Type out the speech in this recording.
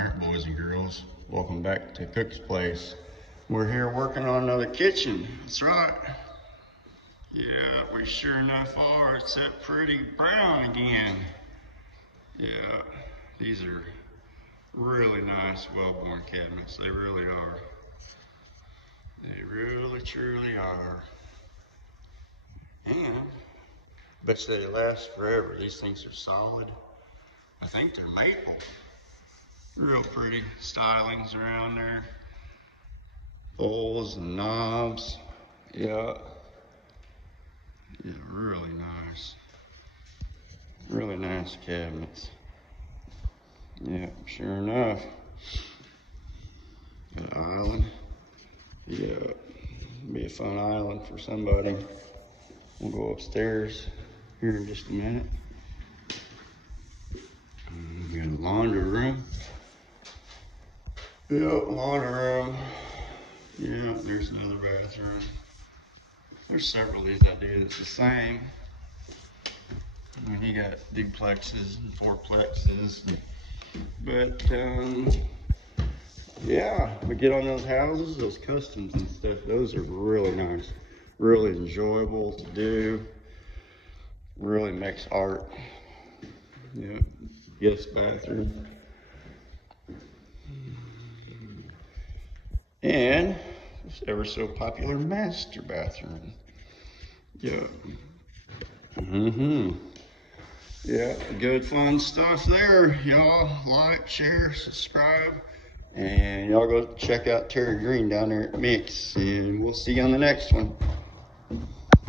Alright, boys and girls, welcome back to Cook's Place. We're here working on another kitchen. That's right. Yeah, we sure enough are. It's that pretty brown again. Yeah, these are really nice, well-born cabinets. They really are. They really, truly are. And I bet you they last forever. These things are solid. I think they're maple. Real pretty stylings around there. Bowls and knobs. Yeah. Yeah, really nice. Really nice cabinets. Yeah, sure enough. Got an island. Yeah, be a fun island for somebody. We'll go upstairs here in just a minute. We got a laundry room. Yep, laundry room. Yeah, there's another bathroom. There's several of these I do that's the same. I mean, you got duplexes and fourplexes. But, yeah, we get on those houses, those customs and stuff. Those are really nice. Really enjoyable to do. Really makes art. Yeah, guest bathroom. And this ever so popular master bathroom. Yeah. Yeah, good fun stuff there. Y'all like, share, subscribe. And y'all go check out Terry Green down there at Mix. And we'll see you on the next one.